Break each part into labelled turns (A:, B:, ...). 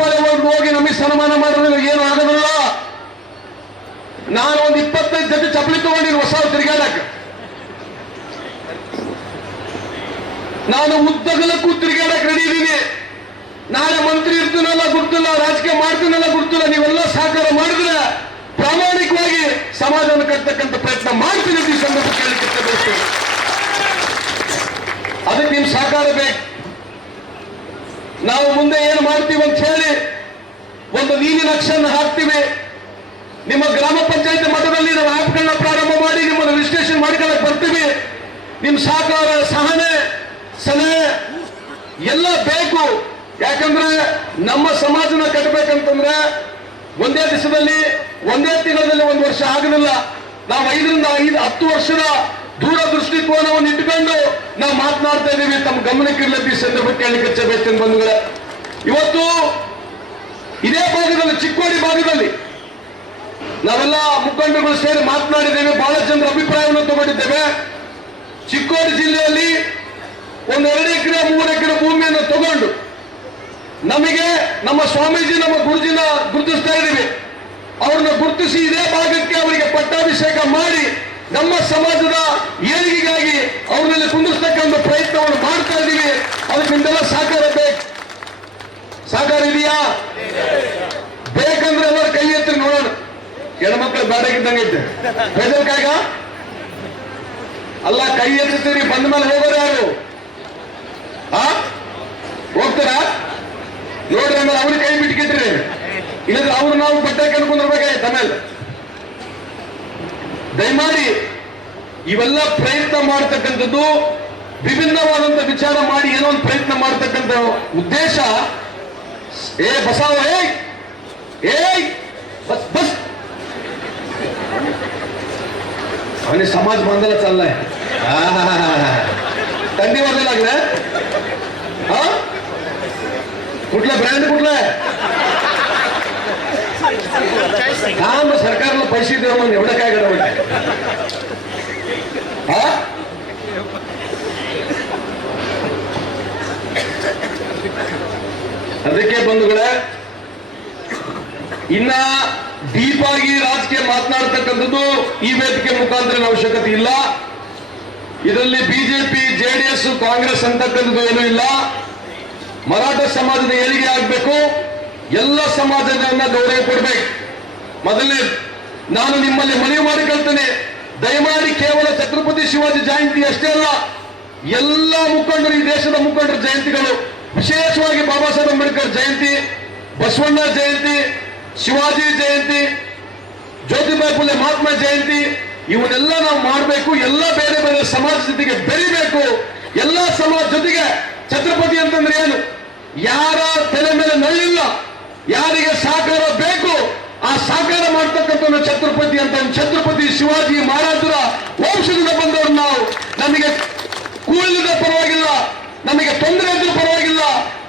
A: ಒಂದು ಹೋಗಿ ನಮಗೆ ಸನ್ಮಾನ ಮಾಡಿದ್ರೆ ಏನು ಆಗೋದಿಲ್ಲ. ನಾನು ಒಂದು ಇಪ್ಪತ್ತೈದು ಜೊತೆ ಚಪ್ಪಲಿ ತಗೊಂಡಿನಿ ಹೊಸ ತಿರುಗಾಡಕ್ಕೆ ನಾನು ಉದ್ದಗಲಕ್ಕೂ ತಿರುಗಾಡಕ್ಕೆ ರೆಡಿ ಇದ್ದೀನಿ ನಾಳೆ ಮಂತ್ರಿ ಇರ್ತೀನಲ್ಲ ಗುರ್ತಿಲ್ಲ, ರಾಜಕೀಯ ಮಾಡ್ತೀನಲ್ಲ ಗುರ್ತಿಲ್ಲ, ನೀವೆಲ್ಲ ಸಹಕಾರ ಮಾಡಿದ್ರೆ ಪ್ರಾಮಾಣಿಕವಾಗಿ ಸಮಾಜವನ್ನು ಕಟ್ತಕ್ಕಂಥ ಪ್ರಯತ್ನ ಮಾಡ್ತೀನಿ ಈ ಸಂದರ್ಭ ಕೇಳಲಿಕ್ಕೆ ಅದಕ್ಕೆ ನಿಮ್ ಸಹಕಾರ ಬೇಕು. ನಾವು ಮುಂದೆ ಏನು ಮಾಡ್ತೀವಿ ಅಂತ ಹೇಳಿ ಒಂದು ನೀಲಿ ನಕ್ಷೆಯನ್ನು ಹಾಕ್ತೀವಿ. ನಿಮ್ಮ ಗ್ರಾಮ ಪಂಚಾಯತ್ ಮಟ್ಟದಲ್ಲಿ ನಾವು ಆ್ಯಪ್ಗಳನ್ನ ಪ್ರಾರಂಭ ಮಾಡಿ ನಿಮ್ಮ ರಿಜಿಸ್ಟ್ರೇಷನ್ ಮಾಡ್ಕೊಳ್ಳೋಕೆ ಬರ್ತೀವಿ. ನಿಮ್ಮ ಸಹಕಾರ, ಸಹನೆ, ಸಲಹೆ ಎಲ್ಲ ಬೇಕು. ಯಾಕಂದ್ರೆ ನಮ್ಮ ಸಮಾಜನ ಕಟ್ಟಬೇಕಂತಂದ್ರೆ ಒಂದೇ ದಿವಸದಲ್ಲಿ, ಒಂದೇ ತಿಂಗಳಲ್ಲಿ ಒಂದು ವರ್ಷ ಆಗಲಿಲ್ಲ ನಾವು ಐದರಿಂದ ಐದು, ಹತ್ತು ವರ್ಷದ ದೂರದೃಷ್ಟಿಕೋನವನ್ನು ಇಟ್ಟುಕೊಂಡು ನಾವು ಮಾತನಾಡ್ತಾ ಇದ್ದೀವಿ. ತಮ್ಮ ಗಮನಕ್ಕಿರಲಿ ಈ ಸಂದರ್ಭ ಕೇಳಲಿಕ್ಕೆ ಹಚ್ಚಬೇಕೆಂದು ಬಂಧುಗಳೇ. ಇವತ್ತು ಇದೇ ಭಾಗದಲ್ಲಿ, ಚಿಕ್ಕೋಡಿ ಭಾಗದಲ್ಲಿ ನಾವೆಲ್ಲ ಮುಖಂಡರುಗಳು ಸೇರಿ ಮಾತನಾಡಿದ್ದೇವೆ. ಬಹಳ ಜನರ ಅಭಿಪ್ರಾಯವನ್ನು ತಗೊಂಡಿದ್ದೇವೆ. ಚಿಕ್ಕೋಡಿ ಜಿಲ್ಲೆಯಲ್ಲಿ ಒಂದು ಎರಡು ಎಕರೆ, ಮೂರು ಎಕರೆ ಭೂಮಿಯನ್ನು ತಗೊಂಡು ನಮಗೆ ನಮ್ಮ ಸ್ವಾಮೀಜಿ, ನಮ್ಮ ಗುರುಜಿನ ಗುರುತಿಸ್ತಾ ಇದ್ದೀವಿ. ಅವ್ರನ್ನ ಗುರುತಿಸಿ ಇದೇ ಭಾಗಕ್ಕೆ ಅವರಿಗೆ ಪಟ್ಟಾಭಿಷೇಕ ಮಾಡಿ ನಮ್ಮ ಸಮಾಜದ ಏಳಿಗೆಗಾಗಿ ಅವ್ರನ್ನೆಲ್ಲ ಕುಂದಿಸ್ತಕ್ಕಂಥ ಪ್ರಯತ್ನವನ್ನು ಮಾಡ್ತಾ ಇದ್ದೀವಿ. ಅದಕ್ಕೆ ನಿಮ್ದೆಲ್ಲ ಸಹಕಾರ ಬೇಕು. ಸಹಕಾರ ಇದೆಯಾ? ಬೇಕಂದ್ರೆ ಎಲ್ಲರೂ ಕೈ ಎತ್ತಿ ನೋಡೋಣ. ಹೆಣ್ಮಕ್ಳು ಬೇಡಗಿದ್ದಂಗೈತೆ ಬೇಜಲ್ಕಾಗ ಅಲ್ಲ, ಕೈ ಎತ್ತೀರಿ ಬಂದ ಮೇಲೆ ಹೋಗೋರು ಯಾರು? ಆ? ಹೋಗ್ತಾರ? ನೋಡ್ರಿ, ಆಮೇಲೆ ಅವ್ರಿಗೆ ಕೈ ಬಿಟ್ಕಿದ್ರಿ ಇಲ್ಲದ್ರೆ ಅವ್ರು ನಾವು ಬಟ್ಟೆ ಕಣ್ಕೊಂಡಿರ್ಬೇಕಾಯ್ತು ಆಮೇಲೆ. ದಯಮಾಡಿ ಇವೆಲ್ಲ ಪ್ರಯತ್ನ ಮಾಡ್ತಕ್ಕಂಥದ್ದು ವಿಭಿನ್ನವಾದಂತ ವಿಚಾರ ಮಾಡಿ ಏನೋ ಒಂದು ಪ್ರಯತ್ನ ಮಾಡ್ತಕ್ಕಂಥ ಉದ್ದೇಶ ಏ ಬಸಾವ ಏಯ್ ಏಯ್ बस बस आणि समाज बांधायला चाललाय आहाहाहा. थंडी वाजायला लागलाय हा कुठला ब्रँड कुठला ನಾನು ಸರ್ಕಾರ ಪರಿಸ್ಥಿತಿ ನಮ್ಮನ್ನು ಅದಕ್ಕೆ ಬಂಧುಗಳೇ, ಇನ್ನ ಡೀಪ್ ಆಗಿ ರಾಜಕೀಯ ಮಾತನಾಡ್ತಕ್ಕಂಥದ್ದು ಈ ವೇದಿಕೆ ಮುಖಾಂತರ ಅವಶ್ಯಕತೆ ಇಲ್ಲ. ಇದರಲ್ಲಿ ಬಿಜೆಪಿ, ಜೆಡಿಎಸ್, ಕಾಂಗ್ರೆಸ್ ಅಂತಕ್ಕಂಥದ್ದು ಏನೂ ಇಲ್ಲ. ಮರಾಠ ಸಮಾಜದ ಏರಿಗೆ ಆಗಬೇಕು. ಎಲ್ಲ ಸಮಾಜಗಳನ್ನ ಗೌರವ ಕೊಡ್ಬೇಕು. ಮೊದಲೇ ನಾನು ನಿಮ್ಮಲ್ಲಿ ಮನವಿ ಮಾಡಿಕೊಳ್ತೇನೆ ದಯಮಾಡಿ ಕೇವಲ ಛತ್ರಪತಿ ಶಿವಾಜಿ ಜಯಂತಿ ಅಷ್ಟೇ ಅಲ್ಲ, ಎಲ್ಲ ಮುಖಂಡರು, ಈ ದೇಶದ ಮುಖಂಡರ ಜಯಂತಿಗಳು, ವಿಶೇಷವಾಗಿ ಬಾಬಾ ಸಾಹೇಬ್ ಅಂಬೇಡ್ಕರ್ ಜಯಂತಿ, ಬಸವಣ್ಣ ಜಯಂತಿ, ಶಿವಾಜಿ ಜಯಂತಿ ಜ್ಯೋತಿಬಾಯಿ ಪುಲೆ ಮಹಾತ್ಮ ಜಯಂತಿ, ಇವನ್ನೆಲ್ಲ ನಾವು ಮಾಡಬೇಕು. ಎಲ್ಲ ಬೇರೆ ಬೇರೆ ಸಮಾಜ ಜೊತೆಗೆ ಬೆರಿಬೇಕು. ಎಲ್ಲ ಸಮಾಜ ಜೊತೆಗೆ ಛತ್ರಪತಿ ಅಂತಂದ್ರೆ ಏನು? ಯಾರ ತಲೆ ಮೇಲೆ ನಳ್ಳಿಲ್ಲ. ಯಾರಿಗೆ ಸಹಕಾರ ಬೇಕು, ಆ ಸಹಕಾರ ಮಾಡ್ತಕ್ಕಂಥ ಛತ್ರಪತಿ ಅಂತ ಛತ್ರಪತಿ ಶಿವಾಜಿ ಮಹಾರಾಜರ ವಂಶದಿಂದ ಬಂದವರು ನಾವು. ನಮಗೆ ಕೂಲಿದ ಪರವಾಗಿಲ್ಲ, ನಮಗೆ ತೊಂದರೆ ಇದ್ರೂ ಪರವಾಗಿಲ್ಲ.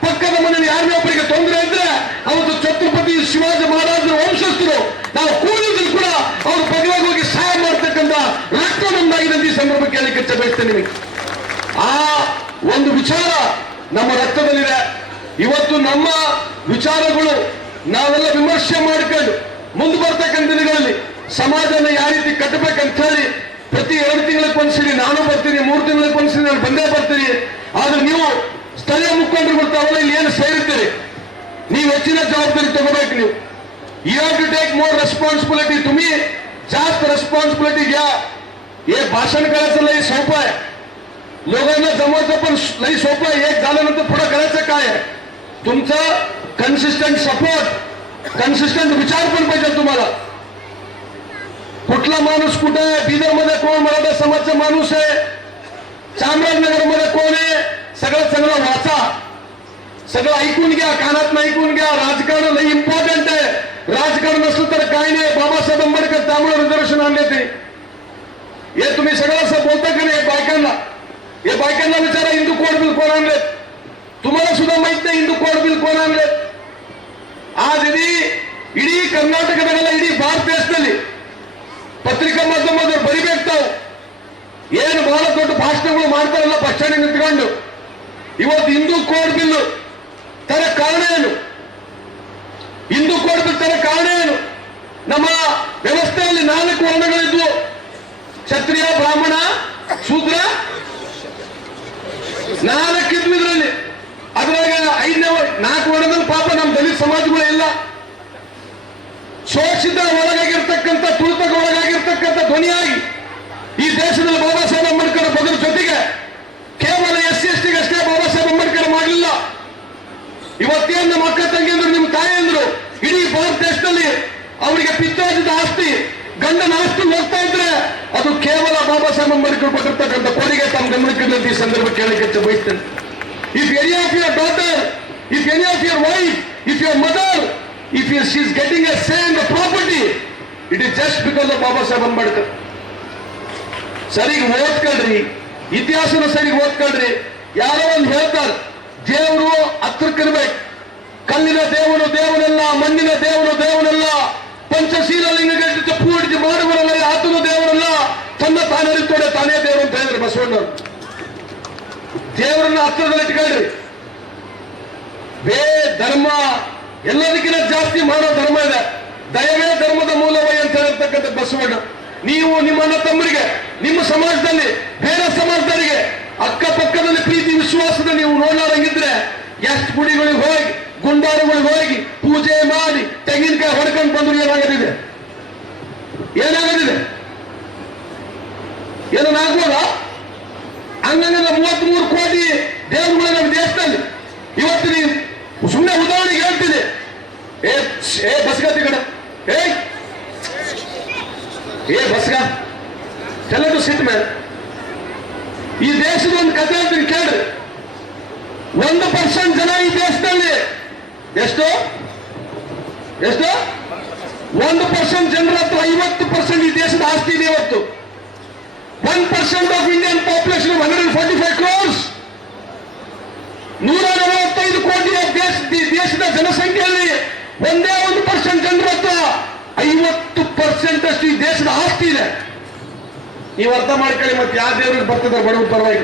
A: ಪಕ್ಕದ ಮನೆಯಲ್ಲಿ ಯಾರನ್ನೇ ಒಬ್ಬರಿಗೆ ತೊಂದರೆ ಇದ್ರೆ, ಅವತ್ತು ಛತ್ರಪತಿ ಶಿವಾಜಿ ಮಹಾರಾಜರ ವಂಶಸ್ಥರು, ನಾವು ಕೂಲಿದ್ರು ಕೂಡ ಅವರು ಪದವಾಗಿ ಹೋಗಿ ಸಹಾಯ ಮಾಡ್ತಕ್ಕಂಥ ರಕ್ತ ನಮ್ದಾಗಿದೆ ಈ ಸಂದರ್ಭ ಕೇಳಲಿಕ್ಕೆ ಬಯಸ್ತೇನೆ ನಿಮಗೆ. ಆ ಒಂದು ವಿಚಾರ ನಮ್ಮ ರಕ್ತದಲ್ಲಿದೆ. ಇವತ್ತು ನಮ್ಮ ವಿಚಾರಗಳು ನಾವೆಲ್ಲ ವಿಮರ್ಶೆ ಮಾಡಿಕೊಂಡು ಮುಂದೆ ಬರ್ತಕ್ಕಂಥ ದಿನಗಳಲ್ಲಿ ಸಮಾಜನ ಯಾವ ರೀತಿ ಕಟ್ಟಬೇಕಂತ ಹೇಳಿ ಪ್ರತಿ ಎರಡು ತಿಂಗಳಿಗೆ ಒಂದ್ಸರಿ ನಾನು ಬರ್ತೀನಿ ಮೂರು ತಿಂಗಳಿಗೆ ಒಂದ್ಸರಿ ನಾನು ಬಂದೇ ಬರ್ತೀನಿ ಆದ್ರೆ ನೀವು ಸ್ಥಳೀಯ ಮುಖಂಡರುಗಳು ತಾವೆಲ್ಲ ಇಲ್ಲಿ ಏನು ಸೇರಿರ್ತೀರಿ ನೀವು ಹೆಚ್ಚಿನ ಜವಾಬ್ದಾರಿ ತಗೋಬೇಕು ನೀವು you have to take more responsibility तुम्ही जास्त रिस्पॉन्सिबिलिटी घ्या हे भाषण करायचं लई सोपं आहे लोकांना जमवायचं पण लई सोपं आहे एक झाल्यानंतर पुढे करायचं काय आहे तुमचं कन्सिस्टंट सपोर्ट कन्सिस्टंट विचार पण पाहिजे तुम्हाला. कुठला माणूस कुठं आहे बिदरमध्ये कोण मराठा समाजचा माणूस आहे चामराजनगरमध्ये कोण आहे सगळं चांगलं वाचा. सगळं ऐकून घ्या कानात ऐकून घ्या राजकारण लई इम्पॉर्टंट आहे. राजकारण नसलं तर काय नाही बाबासाहेब आंबेडकर त्यामुळे रिझर्वेशन आणले ते. हे तुम्ही सगळं असं बोलता की नाही बायकांना? हे बायकांना विचारा हिंदू कोड बिल कोण आणले तुम्हाला सुद्धा माहीत नाही हिंदू कोड बिल ಇಡೀ ಕರ್ನಾಟಕದಾಗೆಲ್ಲ ಇಡೀ ಭಾರತ ದೇಶದಲ್ಲಿ ಪತ್ರಿಕಾ ಮಾಧ್ಯಮದವ್ರು ಬರಿಬೇಕು ತಾವು. ಏನು ಬಹಳ ದೊಡ್ಡ ಭಾಷಣಗಳು ಮಾಡ್ತಾರಲ್ಲ ಬಸ್ ಸ್ಟ್ಯಾಂಡ್ ನಿಂತ್ಕೊಂಡು. ಇವತ್ತು ಹಿಂದೂ ಕೋಡ್ ಬಿಲ್ ತರ ಕಾರಣ ಏನು? ತರ ಕಾರಣ ಏನು? ನಮ್ಮ ವ್ಯವಸ್ಥೆಯಲ್ಲಿ ನಾಲ್ಕು ವರ್ಣಗಳಿದ್ವು. ಕ್ಷತ್ರಿಯ, ಬ್ರಾಹ್ಮಣ, ಶೂದ್ರ. ನಾಲ್ಕಿದ್ವು ಇದರಲ್ಲಿ. ಅದ್ರಾಗ ಐದನೇ ನಾಲ್ಕು ವರ್ಣದಲ್ಲಿ ಪಾಪ ನಮ್ಮ ದಲಿತ ಸಮಾಜಗಳು ಇಲ್ಲ. ಶೋಷಿತ ಒಳಗಾಗಿರ್ತಕ್ಕಂಥ ತುಳಿತಕ್ಕೆ ಒಳಗಾಗಿರ್ತಕ್ಕಂಥ ಧ್ವನಿಯಾಗಿ ಈ ದೇಶದಲ್ಲಿ ಬಾಬಾ ಸಾಹೇಬ್ ಅಂಬೇಡ್ಕರ್ ಬದಲು ಜೊತೆಗೆ ಕೇವಲ ಎಸ್ ಸಿ ಎಸ್ ಟಿಗಷ್ಟೇ ಬಾಬಾ ಸಾಹೇಬ್ ಅಂಬೇಡ್ಕರ್ ಮಾಡಲಿಲ್ಲ. ಇವತ್ತೇನು ನಮ್ಮ ಅಕ್ಕ ನಿಮ್ ನಿಮ್ಮ ತಾಯಿಯಂದ್ರು ಇಡೀ ಭಾರತ ದೇಶದಲ್ಲಿ ಅವರಿಗೆ ಪಿತ್ತಾಜಿದ ಆಸ್ತಿ, ಗಂಡನ ಆಸ್ತಿ ಹೋಗ್ತಾ ಇದ್ರೆ ಅದು ಕೇವಲ ಬಾಬಾ ಸಾಹೇಬ್ ಅಂಬೇಡ್ಕರ್ ಕೊಟ್ಟಿರ್ತಕ್ಕಂಥ ಕೊಡುಗೆ ತಮ್ಮ ಗಮನಕ್ಕೆ ಈ ಸಂದರ್ಭ ಕೇಳಕ್ಕೆ ಬಯಸ್ತೇನೆ. If any of your daughter if any of your wife if your mother if you she is getting a say in the property it is just because of Baba Saheb Ambedkar ಸರಿಗೆ ಓದ್ಕೊಳ್ರಿ ಇತಿಹಾಸನ ಸರಿಗೆ ಓದ್ಕೊಳ್ರಿ ಯಾರೋ ಒಂದು ಹೇಳ್ತಾರೆ ದೇವರು ಹತ್ರಕ್ಕಿರ್ಬೇಕು ಕಲ್ಲಿನ ದೇವನು ದೇವನಲ್ಲ ಮಣ್ಣಿನ ದೇವನು ದೇವನಲ್ಲ ಪಂಚಶೀಲ ಲಿಂಗಗಳಿಗೆ ಪೂರ್ತಿ ಮಾಡುವನಲ್ಲ ಆತನು ದೇವರಲ್ಲ ತನ್ನ ತಾನರಿತೋಡೆ ತಾನೇ ದೇವರು ಅಂತ ಹೇಳಿದ್ರು ಬಸವಣ್ಣವರು ದೇವರನ್ನ ಹತ್ರದಲ್ಲಿ ಇಟ್ಕೊಳ್ರಿ ಬೇ ಧರ್ಮ ಎಲ್ಲದಕ್ಕಿಂತ ಜಾಸ್ತಿ ಮಾಡೋ ಧರ್ಮ ಇದೆ. ದಯವೇ ಧರ್ಮದ ಮೂಲವೇ ಅಂತ ಹೇಳಿರ್ತಕ್ಕಂಥ ಬಸವಣ್ಣ. ನೀವು ನಿಮ್ಮ ಅಣ್ಣ ತಮ್ಮರಿಗೆ, ನಿಮ್ಮ ಸಮಾಜದಲ್ಲಿ, ಬೇರೆ ಸಮಾಜದವರಿಗೆ, ಅಕ್ಕಪಕ್ಕದಲ್ಲಿ ಪ್ರೀತಿ ವಿಶ್ವಾಸದ ನೀವು ನೋಡಲಾರಂಗಿದ್ರೆ, ಎಷ್ಟು ಗುಡಿಗಳಿಗೆ ಹೋಗಿ, ಗುಂಡಾರುಗಳಿಗೆ ಹೋಗಿ, ಪೂಜೆ ಮಾಡಿ, ತೆಂಗಿನಕಾಯಿ ಹೊಡ್ಕೊಂಡು ಬಂದ್ರು ಏನಾಗದಿದೆ? ಏನಾಗದಿದೆ? ಏನಾಗ್ಬೋದ ಹಂಗಂಗೆಲ್ಲ ಮೂವತ್ತ್ ಮೂರು ಕೋಟಿ ದೇವರುಗಳು ನಮ್ಮ ದೇಶದಲ್ಲಿ. ಇವತ್ತು ನೀವು ಸುಮ್ಮನೆ ಉದಾಹರಣೆಗೆ ಏ ಏ, ಬಸ್ಗ ಕಡೆ ಏ ಏ, ಬಸ್ಗ. ಎಲ್ಲದು ಸಿಟ್ ಮೇಲೆ. ಈ ದೇಶದ ಒಂದು ಕಥೆ ಅಂತ ಕೇಳ್ರಿ. ಒಂದು ಪರ್ಸೆಂಟ್ ಜನ ಈ ದೇಶದಲ್ಲಿ. ಎಷ್ಟು? ಎಷ್ಟು? ಒಂದು ಪರ್ಸೆಂಟ್ ಜನರ ಹತ್ರ ಐವತ್ತು ಪರ್ಸೆಂಟ್ ಈ ದೇಶದ ಆಸ್ತಿ ಇದೆ ಇವತ್ತು. One percent of Indian population hundred forty five crores ನೂರ ನಲವತ್ತೈದು ಕೋಟಿ ದೇಶದ ಜನಸಂಖ್ಯೆಯಲ್ಲಿ ಒಂದೇ ಒಂದು ಪರ್ಸೆಂಟ್ ಜನರ ಹತ್ರ ಐವತ್ತು ಪರ್ಸೆಂಟ್ ಅಷ್ಟು ಈ ದೇಶದ ಆಸ್ತಿ ಇದೆ. ನೀವು ಅರ್ಥ ಮಾಡ್ಕೊಳ್ಳಿ ಮತ್ತೆ ಯಾವ ದೇವರಿಗೆ ಬರ್ತದೆ ಬಡವ ಪರವಾಗಿ?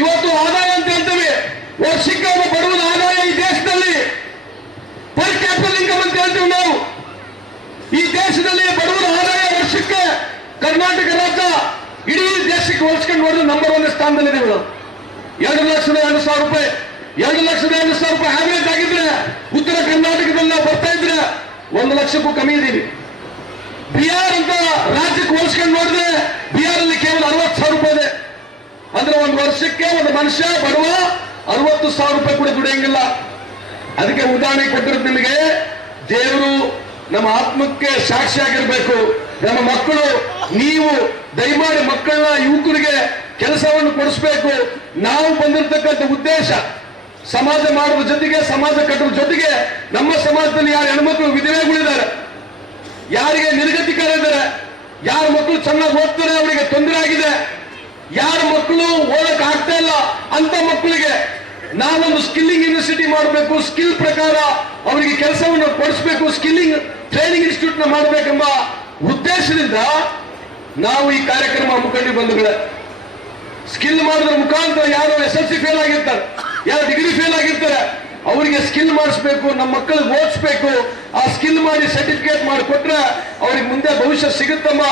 A: ಇವತ್ತು ಆದಾಯ ಅಂತ ಹೇಳ್ತೇವೆ ವರ್ಷಕ್ಕೆ ಒಬ್ಬ ಆದಾಯ ಈ ದೇಶದಲ್ಲಿ ಪರ್ ಕ್ಯಾಪಿಟಲ್ ಇನ್ಕಮ್ ಅಂತ ಹೇಳ್ತೀವಿ ನಾವು. ಈ ದೇಶದಲ್ಲಿ ಬಡವರ ಆದಾಯ ವರ್ಷಕ್ಕೆ ಕರ್ನಾಟಕ ರಾಜ್ಯ ಇಡೀ ದೇಶಕ್ಕೆ ಹೋಲಿಸ್ಕೊಂಡು ಹೋದ್ರೆ ನಂಬರ್ ಒನ್ ಸ್ಥಾನದಲ್ಲಿದೆ ನಾವು. ಎರಡು ಲಕ್ಷದ ಎರಡು ಸಾವಿರ ರೂಪಾಯಿ. ಎರಡು ಲಕ್ಷದ ಎರಡು ಸಾವಿರ ರೂಪಾಯಿ ಆವರೇಜ್ ಆಗಿದ್ರೆ ಉತ್ತರ ಕರ್ನಾಟಕದಲ್ಲಿ ನಾವು ಬರ್ತಾ ಇದ್ರೆ ಒಂದು ಲಕ್ಷಕ್ಕೂ ಕಮ್ಮಿ ಇದೀವಿ. ಬಿಹಾರ್ ಅಂತ ರಾಜ್ಯಕ್ಕೆ ಹೋಲಿಸ್ಕೊಂಡು ನೋಡಿದ್ರೆ ಬಿಹಾರ್ ಅಲ್ಲಿ ಕೇವಲ ಅರವತ್ತು ಸಾವಿರ ರೂಪಾಯಿ ಇದೆ. ಅಂದ್ರೆ ಒಂದು ವರ್ಷಕ್ಕೆ ಒಂದು ಮನುಷ್ಯ ಬಡವ ಅರವತ್ತು ಸಾವಿರ ರೂಪಾಯಿ ಕೂಡ ದುಡಿಯಂಗಿಲ್ಲ. ಅದಕ್ಕೆ ಉದಾಹರಣೆ ಕೊಟ್ಟಿರೋದು ನಿಮಗೆ, ದೇವರು ನಮ್ಮ ಆತ್ಮಕ್ಕೆ ಸಾಕ್ಷಿಯಾಗಿರ್ಬೇಕು ನಮ್ಮ ಮಕ್ಕಳು, ನೀವು ದಯಮಾಡಿ ಮಕ್ಕಳನ್ನ, ಯುವಕರಿಗೆ ಕೆಲಸವನ್ನು ಕೊಡಿಸ್ಬೇಕು. ನಾವು ಬಂದಿರತಕ್ಕಂಥ ಉದ್ದೇಶ, ಸಮಾಜ ಮಾಡುವ ಜೊತೆಗೆ, ಸಮಾಜ ಕಟ್ಟುವ ಜೊತೆಗೆ ನಮ್ಮ ಸಮಾಜದಲ್ಲಿ ಯಾರು ಹೆಣ್ಮಕ್ಳು ವಿಧವೆಗಳಿದ್ದಾರೆ, ಯಾರಿಗೆ ನಿರ್ಗತಿಕರ ಇದ್ದಾರೆ, ಯಾರ ಮಕ್ಕಳು ಚೆನ್ನಾಗಿ ಓದ್ತಾರೆ, ಅವರಿಗೆ ತೊಂದರೆ ಆಗಿದೆ, ಯಾರ ಮಕ್ಕಳು ಓದಕ್ ಆಗ್ತಾ ಇಲ್ಲ ಅಂತ ಮಕ್ಕಳಿಗೆ ನಾವೊಂದು ಸ್ಕಿಲ್ಲಿಂಗ್ ಯೂನಿವರ್ಸಿಟಿ ಮಾಡಬೇಕು ಸ್ಕಿಲ್ ಪ್ರಕಾರ ಅವರಿಗೆ ಕೆಲಸವನ್ನು ಕೊಡಿಸ್ಬೇಕು ಸ್ಕಿಲ್ಲಿಂಗ್ ಟ್ರೈನಿಂಗ್ ಇನ್ಸ್ಟಿಟ್ಯೂಟ್ನ ಮಾಡಬೇಕೆಂಬ ಉದ್ದೇಶದಿಂದ ನಾವು ಈ ಕಾರ್ಯಕ್ರಮ ಹಮ್ಮಿಕೊಂಡು ಬಂಧುಗಳೇ ಸ್ಕಿಲ್ ಮಾಡಿದ್ರ ಮುಖಾಂತರ ಯಾರು ಎಸ್ ಎಲ್ ಸಿ ಫೇಲ್ ಆಗಿರ್ತಾರೆ. ಯಾರು ಡಿಗ್ರಿ ಫೇಲ್ ಆಗಿರ್ತಾರೆ. ಅವರಿಗೆ ಸ್ಕಿಲ್ ಮಾಡಿಸ್ಬೇಕು, ನಮ್ಮ ಮಕ್ಕಳಿಗೆ ಓದಿಸ್ಬೇಕು. ಆ ಸ್ಕಿಲ್ ಮಾಡಿ ಸರ್ಟಿಫಿಕೇಟ್ ಮಾಡಿ ಕೊಟ್ರೆ ಅವ್ರಿಗೆ ಮುಂದೆ ಭವಿಷ್ಯ ಸಿಗುತ್ತಮ್ಮ.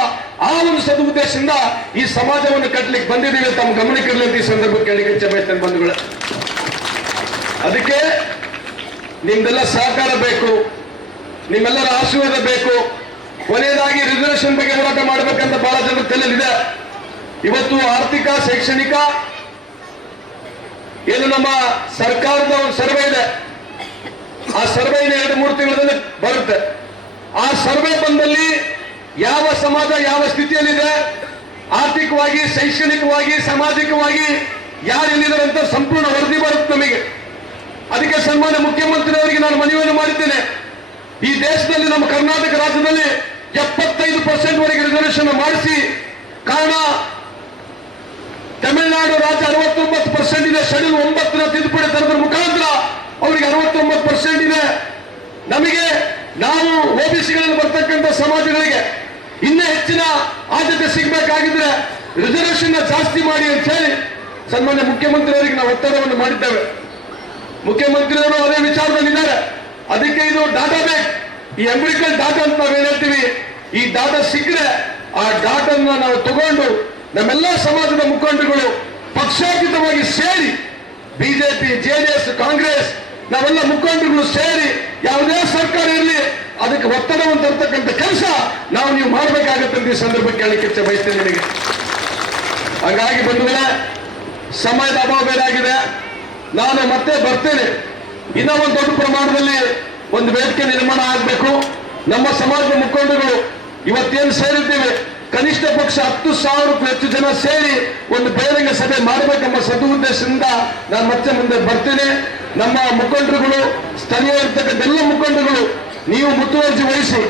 A: ಆ ಒಂದು ಸದುದ್ದೇಶದಿಂದ ಈ ಸಮಾಜವನ್ನು ಕಟ್ಟಲಿಕ್ಕೆ ಬಂದಿದ್ದೀವಿ ತಮ್ಮ ಗಮನಕ್ಕೆ ಇರಲಿ ಈ ಸಂದರ್ಭಕ್ಕೆ ಹೇಳಿ ಇಚ್ಛೆ ಬಯಸ್ತೇನೆ ಬಂಧುಗಳ. ಅದಕ್ಕೆ ನಿಮ್ದೆಲ್ಲ ಸಹಕಾರ ಬೇಕು. ನಿಮ್ಮೆಲ್ಲರ ಆಶೀರ್ವಾದ ಬೇಕು. ಕೊನೆಯದಾಗಿ ರಿಸರ್ವೇಷನ್ ಬಗ್ಗೆ ಹೋರಾಟ ಮಾಡಬೇಕಂತ ಬಹಳ ಜನರ ತಲೆಯಲ್ಲಿದೆ. ಇವತ್ತು ಆರ್ಥಿಕ, ಶೈಕ್ಷಣಿಕ, ಏನು ನಮ್ಮ ಸರ್ಕಾರದ ಒಂದು ಸರ್ವೆ ಇದೆ. ಆ ಸರ್ವೆ ಎರಡು, ಮೂರು ತಿಂಗಳಲ್ಲಿ ಬರುತ್ತೆ. ಆ ಸರ್ವೆ ಬಂದಲ್ಲಿ ಯಾವ ಸಮಾಜ, ಯಾವ ಸ್ಥಿತಿಯಲ್ಲಿದೆ, ಆರ್ಥಿಕವಾಗಿ, ಶೈಕ್ಷಣಿಕವಾಗಿ, ಸಾಮಾಜಿಕವಾಗಿ ಯಾರು ಅಂತ ಸಂಪೂರ್ಣ ವರದಿ ಬರುತ್ತೆ ನಮಗೆ. ಅದಕ್ಕೆ ಸನ್ಮಾನ್ಯ ಮುಖ್ಯಮಂತ್ರಿಯವರಿಗೆ ನಾನು ಮನವಿಯನ್ನು ಮಾಡಿದ್ದೇನೆ. ಈ ದೇಶದಲ್ಲಿ, ನಮ್ಮ ಕರ್ನಾಟಕ ರಾಜ್ಯದಲ್ಲಿ ಎಪ್ಪತ್ತೈದು ಪರ್ಸೆಂಟ್ ವರೆಗೆ ರಿಸರ್ವೇಷನ್ ಮಾಡಿಸಿ, ಕಾರಣ ತಮಿಳುನಾಡು ರಾಜ್ಯ ಅರವತ್ತೊಂಬತ್ತು ಪರ್ಸೆಂಟ್ ಇದೆ ಶೆಡ್ಯೂಲ್ ಒಂಬತ್ತರ ತಿದ್ದುಪಡಿ ತರದ ಮುಖಾಂತರ ಅವರಿಗೆ ಅರವತ್ತೊಂಬತ್ತು ಪರ್ಸೆಂಟ್ ಇದೆ ನಮಗೆ ನಾವು ಓಬಿಸಿಗಳಲ್ಲಿ ಬರ್ತಕ್ಕಂಥ ಸಮಾಜಗಳಿಗೆ ಇನ್ನೂ ಹೆಚ್ಚಿನ ಆದ್ಯತೆ ಸಿಗಬೇಕಾಗಿದ್ರೆ ರಿಸರ್ವೇಷನ್ ಜಾಸ್ತಿ ಮಾಡಿ ಅಂತ ಹೇಳಿ ಸನ್ಮಾನ್ಯ ಮುಖ್ಯಮಂತ್ರಿಯವರಿಗೆ ನಾವು ಒತ್ತಡವನ್ನು ಮಾಡಿದ್ದೇವೆ. ಮುಖ್ಯಮಂತ್ರಿಯವರು ಅದೇ ವಿಚಾರದಲ್ಲಿದ್ದಾರೆ. ಅದಕ್ಕೆ ಇದು ಡಾಟಾ ಬೇಕ್. ಈ ಎಂಬಿಕಲ್ ಡಾಟಾ ಅಂತ ನಾವು ಹೇಳ್ತೀವಿ, ಈ ಡಾಟಾ ಸಿಕ್ಕರೆ ಆ ಡಾಟನ್ನ ನಾವು ತಗೊಂಡು ನಮ್ಮೆಲ್ಲ ಸಮಾಜದ ಮುಖಂಡರುಗಳು ಪಕ್ಷಾತೀತವಾಗಿ ಸೇರಿ ಬಿಜೆಪಿ, ಜೆಡಿಎಸ್, ಕಾಂಗ್ರೆಸ್, ನಾವೆಲ್ಲ ಮುಖಂಡರುಗಳು ಸೇರಿ ಯಾವುದೇ ಸರ್ಕಾರ ಇರಲಿ, ಅದಕ್ಕೆ ಒತ್ತಡವನ್ನು ತರ್ತಕ್ಕಂಥ ಕೆಲಸ ನಾವು ನೀವು ಮಾಡಬೇಕಾಗುತ್ತೆ ಈ ಸಂದರ್ಭಕ್ಕೆ ಹೇಳಲಿಕ್ಕೆ ಇಚ್ಛೆ ಬಯಸ್ತೇನೆ ನಿಮಗೆ. ಹಾಗಾಗಿ ಬಂಧುಗಳೇ, ಸಮಯದ ಅಭಾವ ಬೇರೆ ಆಗಿದೆ. ನಾನು ಮತ್ತೆ ಬರ್ತೇನೆ. ಇನ್ನೂ ಒಂದು ದೊಡ್ಡ ಪ್ರಮಾಣದಲ್ಲಿ ಒಂದು ವೇದಿಕೆ ನಿರ್ಮಾಣ ಆಗಬೇಕು. ನಮ್ಮ ಸಮಾಜದ ಮುಖಂಡರುಗಳು ಇವತ್ತೇನು ಸೇರಿದ್ದೇವೆ? ಕನಿಷ್ಠ ಪಕ್ಷ ಹತ್ತು ಸಾವಿರಕ್ಕೂ ಹೆಚ್ಚು ಜನ ಸೇರಿ ಒಂದು ಬಹಿರಂಗ ಸಭೆ ಮಾಡಬೇಕೆಂಬ ಸದುದ್ದೇಶದಿಂದ ನಾನು ಮತ್ತೆ ಮುಂದೆ ಬರ್ತೇನೆ ನಮ್ಮ ಮುಖಂಡರುಗಳು ಸ್ಥಳೀಯ ಇರ್ತಕ್ಕಂಥ ಎಲ್ಲ ಮುಖಂಡರುಗಳು ನೀವು ಮುತುವರ್ಜಿ ವಹಿಸಿ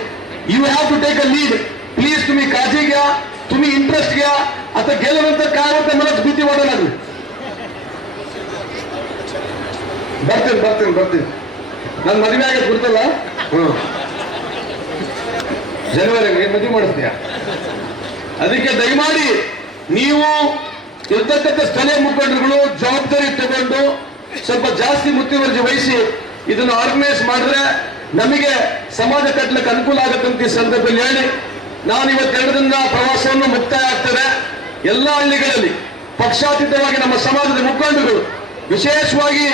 A: you have to take a lead please तुम्ही काळजी घ्या तुम्ही इंटरेस्ट घ्या आता गेल्यानंतर काय होतं मलाच भीती वाटायला लागली ಬರ್ತೇನೆ ಬರ್ತೇನೆ ಬರ್ತೇನೆ ನಾನು ಮದುವೆ ಆಗಿ ಗೊತ್ತಲ್ಲ ಹ್ಮ್ ಜನವರಿ ಮದುವೆ ಮಾಡಿಸ್ತೀಯ ಅದಕ್ಕೆ ದಯಮಾಡಿ ನೀವು ಇರ್ತಕ್ಕಂಥ ಸ್ಥಳೀಯ ಮುಖಂಡರುಗಳು ಜವಾಬ್ದಾರಿ ತಗೊಂಡು ಸ್ವಲ್ಪ ಜಾಸ್ತಿ ಮುತುವರ್ಜಿ ವಹಿಸಿ ಇದನ್ನು ಆರ್ಗನೈಸ್ ಮಾಡಿದ್ರೆ ನಮಗೆ ಸಮಾಜ ಕಟ್ಟಲಿಕ್ಕೆ ಅನುಕೂಲ ಆಗುತ್ತೆ ಈ ಸಂದರ್ಭದಲ್ಲಿ ಹೇಳಿ. ನಾನು ಇವತ್ತು ಎರಡರಿಂದ ಪ್ರವಾಸವನ್ನು ಮುಕ್ತಾಯ ಆಗ್ತದೆ. ಎಲ್ಲ ಹಳ್ಳಿಗಳಲ್ಲಿ ಪಕ್ಷಾತೀತವಾಗಿ ನಮ್ಮ ಸಮಾಜದ ಮುಖಂಡರು ವಿಶೇಷವಾಗಿ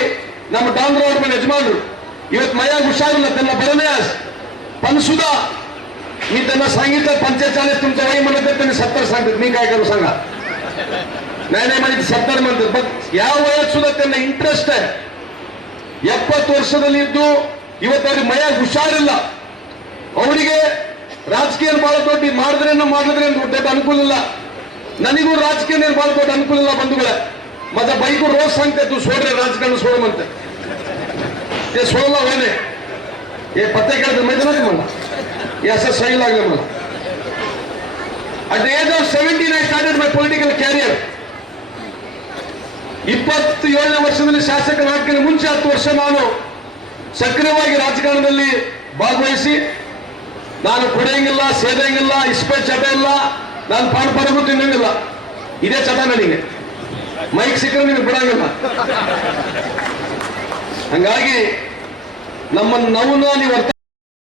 A: ನಮ್ಮ ಡಾಂಗ್ರವರ ಯಜಮಾನರು, ಇವತ್ತು ಮಯಾಗ್ ಹುಷಾರಿಲ್ಲ, ತನ್ನ ಬರನೇಸ್ ಪನ್ಸುದ मी त्यांना सांगितलं पंचेचाळीस तुमचं वय म्हणत आहे, त्यांनी सत्तर सांगतात मी काय करू सांगा नाही नाही म्हणजे सत्तर म्हणतात बघ या वयात सुद्धा त्यांना ಇಂಟ್ರೆಸ್ಟ್ आहे ಎಪ್ಪತ್ತು ವರ್ಷದಲ್ಲಿ ಇದ್ದು ಇವತ್ತು ಅವ್ರಿಗೆ ಮೈಯಾಗ ಹುಷಾರಿಲ್ಲ ಅವರಿಗೆ ರಾಜಕೀಯ ಬಹಳ ದೊಡ್ಡ ಮಾಡಿದ್ರೆ ಮಾಡಿದ್ರೆ ದೊಡ್ಡ ಅನುಕೂಲ ಇಲ್ಲ ನನಗೂ ರಾಜಕೀಯ ಬಹಳ ದೊಡ್ಡ ಅನುಕೂಲ ಇಲ್ಲ ಬಂಧುಗಳೇ माझा बाईको रोज सांगते तू सोड रे राजकारण सोड म्हणते ते सोडला होणे हे पत्ते केलं माहिती ना तुम्हाला ಯಶಸ್ಸಾಗಿಲ್ಲ at the age of seventeen I started my political career ಇಪ್ಪತ್ತು ಏಳನೇ ವರ್ಷದಲ್ಲಿ ಶಾಸಕರಾಗಕ್ಕೆ ಮುಂಚೆ ಹತ್ತು ವರ್ಷ ನಾನು ಸಕ್ರಿಯವಾಗಿ ರಾಜಕಾರಣದಲ್ಲಿ ಭಾಗವಹಿಸಿ, ನಾನು ಕುಡಿಯಂಗಿಲ್ಲ, ಸೇದಂಗಿಲ್ಲ, ಇಸ್ಪೇ ಚಟ ಇಲ್ಲ, ನಾನು ಪಾನ್ ಪಾನಗೂ ತಿನ್ನಂಗಿಲ್ಲ. ಇದೇ ಚಟ ನನಗೆ. ಮೈಕ್ ಸಿಕ್ಕರೆ ನಿಮಗೆ ಬಿಡಂಗಿಲ್ಲ. ಹಂಗಾಗಿ ನಮ್ಮನ್ನು ನಾವು ನೀವು